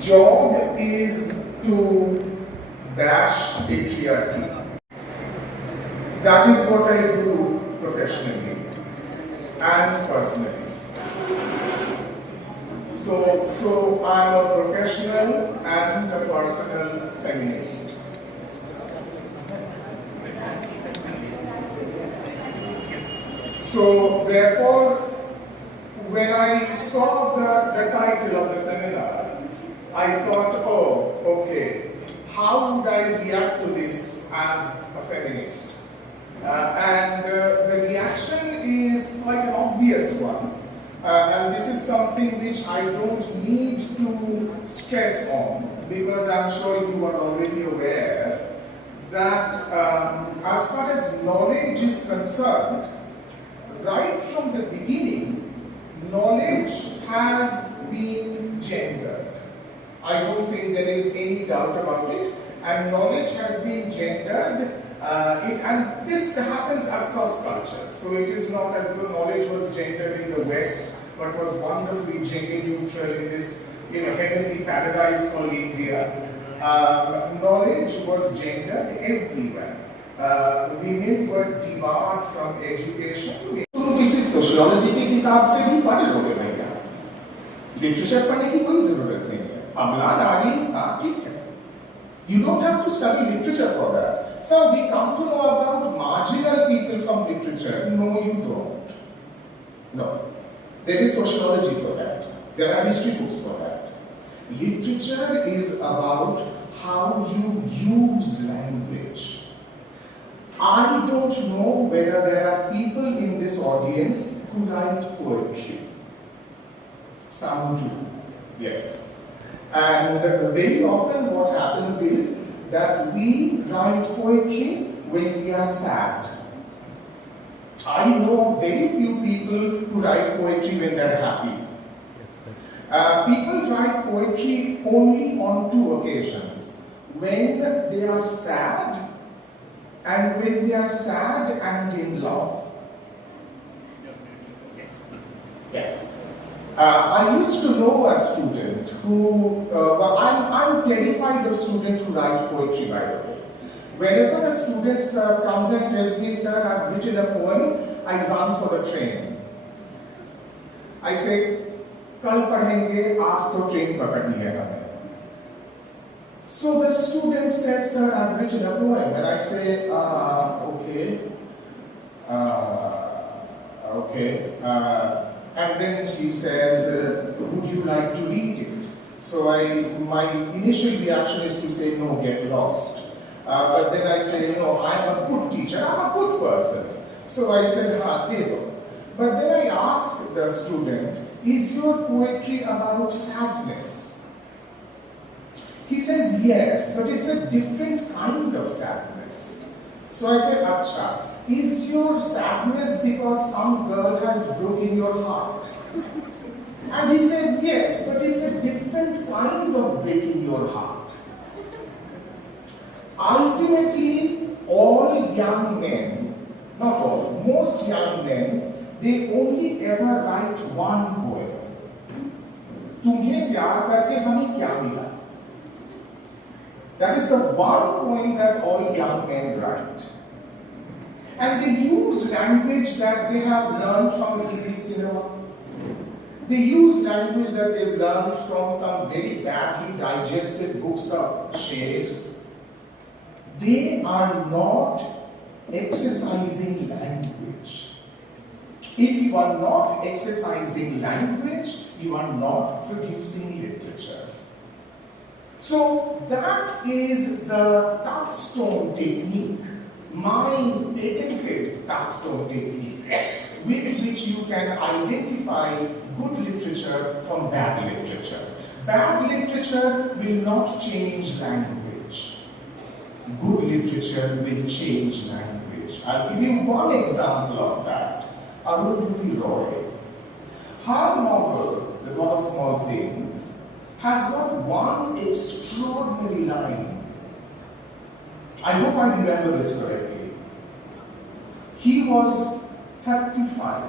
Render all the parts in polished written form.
Job is to bash patriarchy. That is what I do professionally and personally. So I'm a professional and a personal feminist. So therefore, when I saw the title of the seminar, I thought, oh, okay, how would I react to this as a feminist? And the reaction is quite an obvious one. And this is something which I don't need to stress on, because I'm sure you are already aware that as far as knowledge is concerned, right from the beginning, knowledge has been gendered. I don't think there is any doubt about it. And knowledge has been gendered, and this happens across cultures. So it is not as though knowledge was gendered in the West, but was wonderfully gender neutral in this heavenly paradise called India. Knowledge was gendered everywhere. Women were debarred from education. किसी sociology की किताब से भी पढ़ लोगे भैया, literature पढ़ने की कोई जरूरत नहीं है. अबला नारी ठीक है. You don't have to study literature for that. So we come to know about marginal people from literature. No, you don't. No. There is sociology for that. There are history books for that. Literature is about how you use language. I don't know whether there are people in this audience who write poetry. Some do, yes. And very often what happens is that we write poetry when we are sad. I know very few people who write poetry when they are happy. People write poetry only on two occasions. When they are sad, and when they are sad and in love. Yeah. I used to know a student who, I'm terrified of students who write poetry, by the way. Whenever a student comes and tells me, sir, I've written a poem, I run for the train. I say, kal padhenge, aaj to train pakadni hai hame. So the student says, sir, I've written a poem. And I say, okay. And then she says, would you like to read it? So my initial reaction is to say, no, get lost. But then I say, no, I'm a good teacher, I'm a good person. So I said, de do. But then I asked the student, is your poetry about sadness? He says, yes, but it's a different kind of sadness. So I said, Acha, is your sadness because some girl has broken your heart? And he says, yes, but it's a different kind of breaking your heart. Ultimately, all young men, not all, most young men, they only ever write one poem. Tumhe pyar karke hame kya mila? That is the one poem that all young men write. And they use language that they have learned from Hindi cinema. They use language that they've learned from some very badly digested books of shares. They are not exercising language. If you are not exercising language, you are not producing literature. So that is the touchstone technique, my patented touchstone technique, with which you can identify good literature from bad literature. Bad literature will not change language. Good literature will change language. I'll give you one example of that. Arundhati Roy. Her novel, The God of Small Things, has got one extraordinary line. I hope I remember this correctly. He was 35.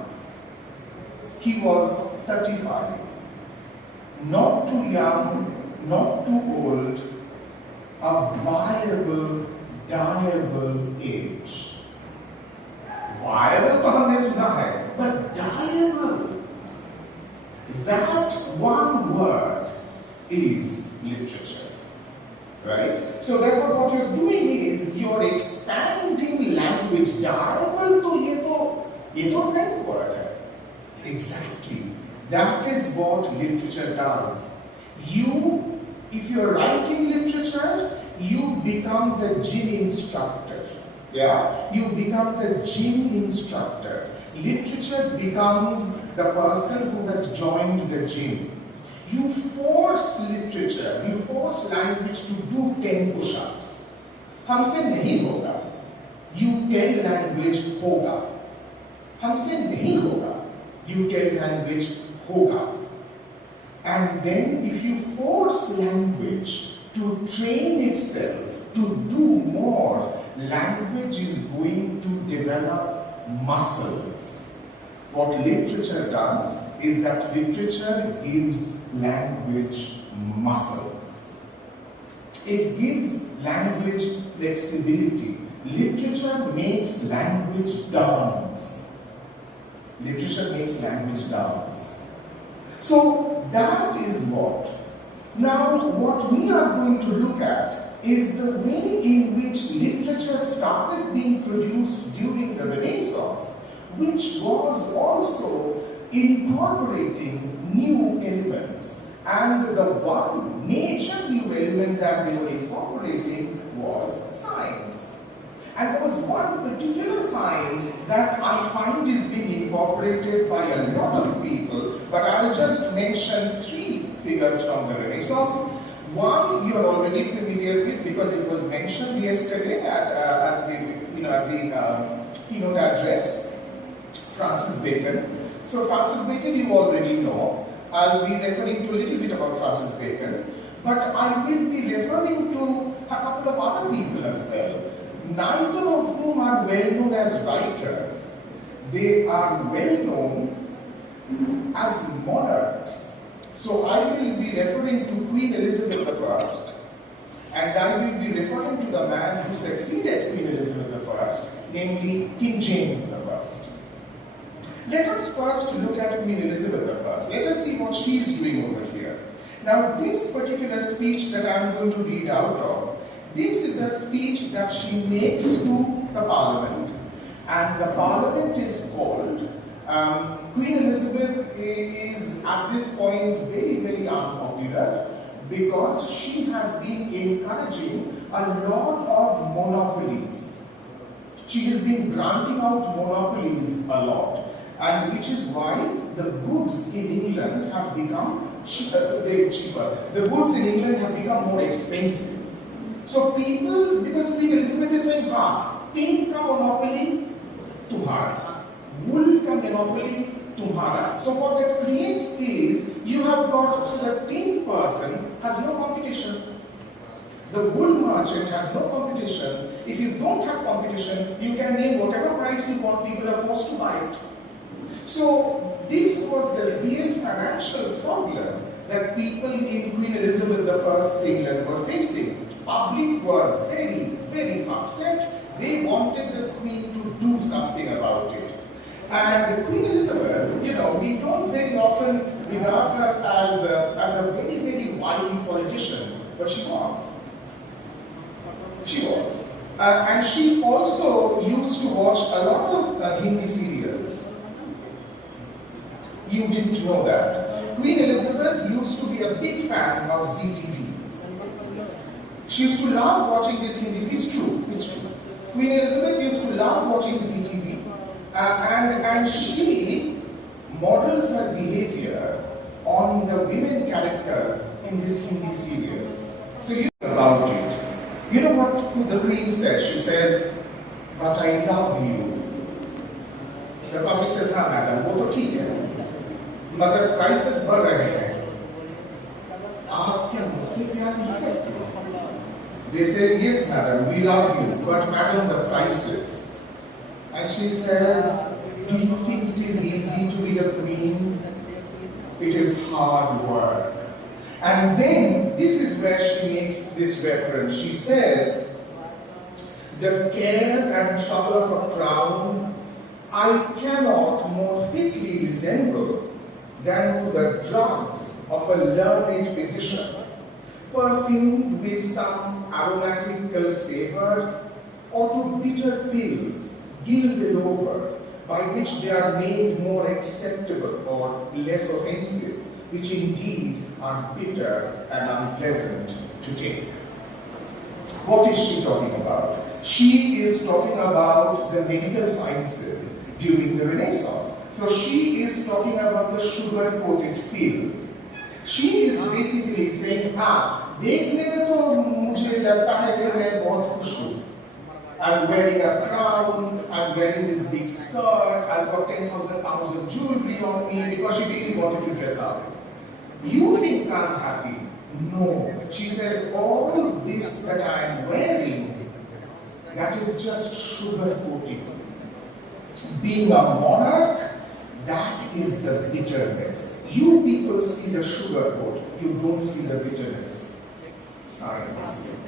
He was 35. not too young, not too old, a viable, diable age. Viable तो हमने सुना है, but diable, that one word is literature, right? So therefore what you're doing is you're expanding language. Diable तो ये तो नहीं word है. Exactly. That is what literature does. If you're writing literature, you become the gym instructor. Yeah? You become the gym instructor. Literature becomes the person who has joined the gym. You force literature, you force language to do 10 push-ups. हमसे नहीं होगा. You tell language होगा. हमसे नहीं होगा. You tell language hoga. And then if you force language to train itself to do more, language is going to develop muscles. What literature does is that literature gives language muscles. It gives language flexibility. Literature makes language dance. Literature makes language dance. So that is what. Now what we are going to look at is the way in which literature started being produced during the Renaissance, which was also incorporating new elements. And the one major new element that they were incorporating was science. And there was one particular science that I find is being incorporated by a lot of people, but I'll just mention 3 figures from the Renaissance. One you are already familiar with because it was mentioned yesterday at the keynote address, Francis Bacon. So Francis Bacon you already know. I'll be referring to a little bit about Francis Bacon, but I will be referring to a couple of other people as well. Neither of whom are well known as writers. They are well known as monarchs. So I will be referring to Queen Elizabeth I, and I will be referring to the man who succeeded Queen Elizabeth I, namely King James I. Let us first look at Queen Elizabeth I. Let us see what she is doing over here. Now this particular speech that I am going to read out of, this is a speech that she makes to the Parliament, and the Parliament is called. Queen Elizabeth is at this point very, very unpopular because she has been encouraging a lot of monopolies. She has been granting out monopolies a lot, and which is why the goods in England have become cheaper. The goods in England have become more expensive. So people, because Queen Elizabeth is saying, tin ka monopoly tumhara, wool ka monopoly tumhara. So what that creates is, you have got, so the tin person has no competition. The wool merchant has no competition. If you don't have competition, you can name whatever price you want, people are forced to buy it. So this was the real financial problem that people in Queen Elizabeth I's England were facing. Public were very, very upset. They wanted the Queen to do something about it. And Queen Elizabeth, we don't very often regard her as a very, very wily politician, but she was. She was. And she also used to watch a lot of Hindi serials. You didn't know that. Queen Elizabeth used to be a big fan of ZTV. She used to love watching this Hindi. It's true. Queen Elizabeth used to love watching ZTV, and she models her behavior on the women characters in these Hindi serials. So you know about it. You know what the Queen says? She says, "But I love you." The public says, "हाँ madam, वो तो ठीक है, मगर prices बढ़ रहे हैं. आप क्या मुझसे प्यार नहीं करते?" They say, "Yes madam, we love you, but madam, the prices." And she says, "Do you think it is easy to be a queen? It is hard work. And then this is where she makes this reference. She says, the care and trouble of a crown I cannot more fitly resemble than to the drugs of a learned physician, perfumed with some aromatical savor, or to bitter pills gilded over, by which they are made more acceptable or less offensive, which indeed are bitter and unpleasant to take. What is she talking about? She is talking about the medical sciences during the Renaissance. So she is talking about the sugar-coated pill. She is basically saying, देखने में तो मुझे लगता है कि मैं बहुत खुश हूँ. I'm wearing a crown, I'm wearing this big skirt, I've got 10,000 pounds of jewelry on me, because she really wanted to dress up. You think I'm happy? No. She says, all this that I'm wearing, that is just sugar coating. Being a monarch, that is the bitterness. You people see the sugar coat, you don't see the bitterness. Science.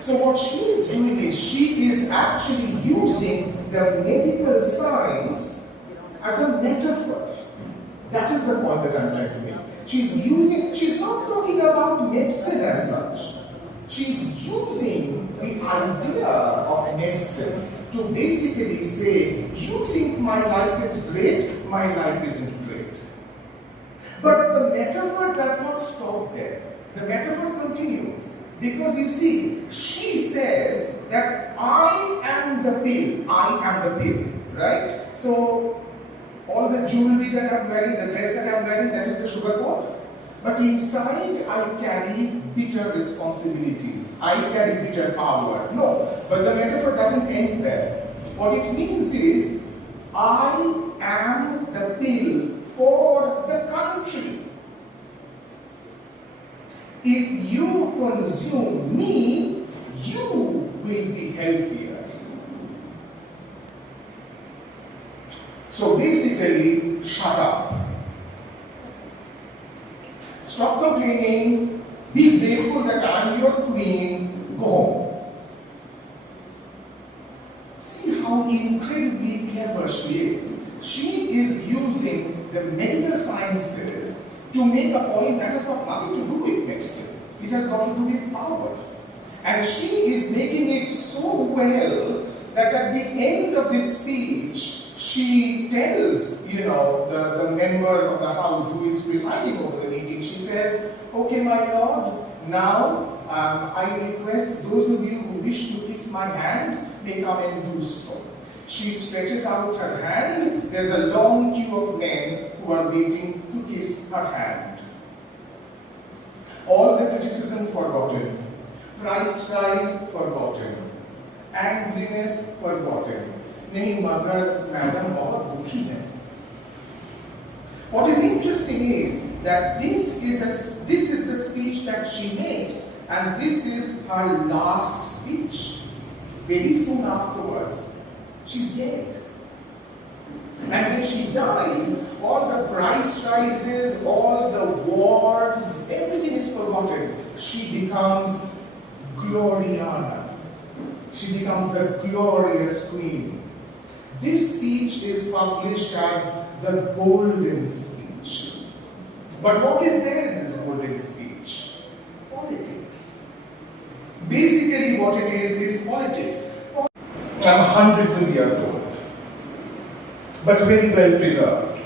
So what she is doing is, she is actually using the medical science as a metaphor. That is the point that I'm trying to make. She's not talking about medicine as such. She's using the idea of medicine to basically say, you think my life is great, my life isn't great. But the metaphor does not stop there. The metaphor continues. Because you see, she says that I am the pill, right? So, all the jewelry that I'm wearing, the dress that I'm wearing, that is the sugar coat. But inside, I carry bitter responsibilities. I carry bitter power. No, but the metaphor doesn't end there. What it means is, I am the pill for the country. If you consume me, you will be healthier. So basically, shut up. Stop complaining, be grateful that I'm your queen, go home. See how incredibly clever she is. She is using the medical sciences to make a point that has got nothing to do with medicine. It has got to do with power. And she is making it so well that at the end of this speech, she tells, the member of the house who is presiding over the meeting, she says, okay, my lord, now I request those of you who wish to kiss my hand may come and do so. She stretches out her hand. There's a long queue of men who are waiting to kiss her hand. All the criticism forgotten, price rise forgotten, angriness forgotten. Nahi mother, madam, bahut dukhi hai. What is interesting is that this is the speech that she makes, and this is her last speech. Very soon afterwards, she's dead. And when she dies, all the price rises, all the wars, everything is forgotten. She becomes Gloriana. She becomes the glorious queen. This speech is published as the golden speech. But what is there in this golden speech? Politics. Basically what it is politics. I'm hundreds of years old, but very well preserved.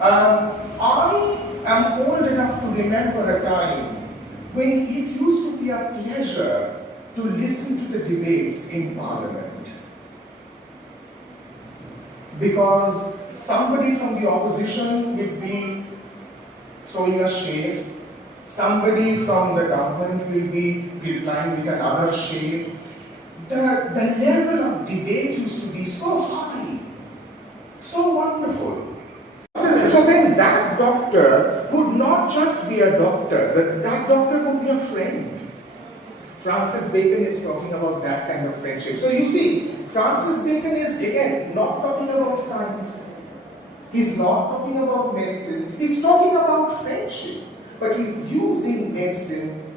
I am old enough to remember a time when it used to be a pleasure to listen to the debates in Parliament. Because somebody from the opposition would be throwing a shade, somebody from the government will be replying with another shade. The level of debate used to be so high, so wonderful. So then that doctor would not just be a doctor, that doctor would be a friend. Francis Bacon is talking about that kind of friendship. So you see, Francis Bacon is again not talking about science. He's not talking about medicine. He's talking about friendship. but he's using medicine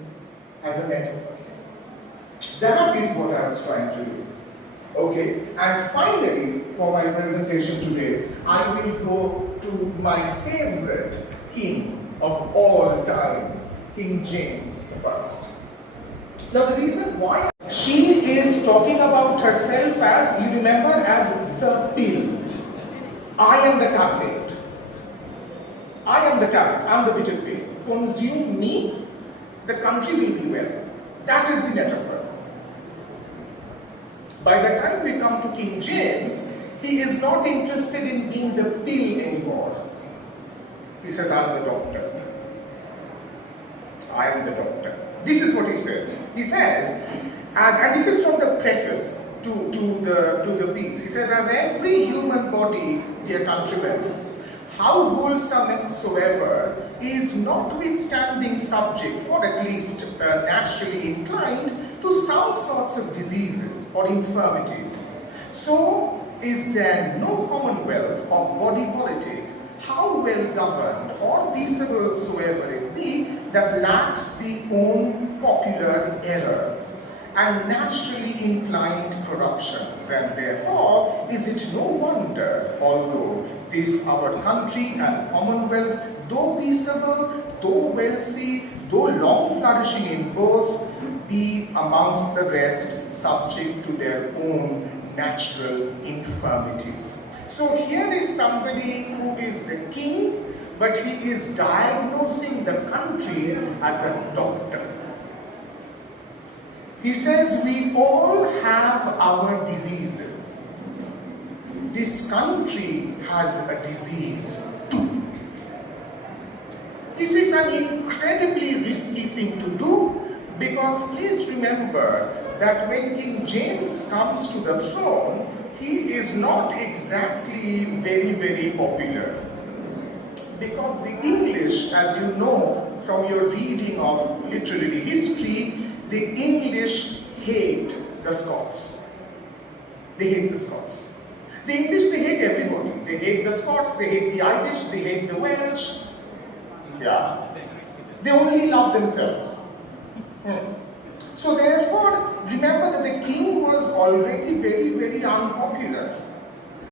as a metaphor. That is what I was trying to do. Okay, and finally, for my presentation today, I will go to my favorite king of all times, King James I. Now, the reason why she is talking about herself as, you remember, as the pill. I am the tablet. I am the tablet. I am the bitter pill. Consume me, the country will be well. That is the metaphor. By the time we come to King James, he is not interested in being the pill anymore. He says, I am the doctor. I am the doctor. This is what he says. He says, and this is from the preface to the piece. He says, as every human body, dear countrymen, how wholesome soever, is notwithstanding subject, or at least naturally inclined, to some sorts of diseases or infirmities. So is there no commonwealth of body politic, how well governed or peaceable soever it be, that lacks the own popular errors and naturally inclined corruptions, and therefore is it no wonder, although this our country and commonwealth, though peaceable, though wealthy, though long flourishing in both, be amongst the rest subject to their own natural infirmities. So here is somebody who is the king, but he is diagnosing the country as a doctor. He says, we all have our diseases. This country has a disease too. This is an incredibly risky thing to do, because please remember that when King James comes to the throne, he is not exactly very, very popular. Because the English, as you know from your reading of literary history, the English hate the Scots. They hate the Scots. The English, they hate everybody. They hate the Scots, they hate the Irish, they hate the Welsh. Yeah. They only love themselves. So therefore, remember that the king was already very, very unpopular.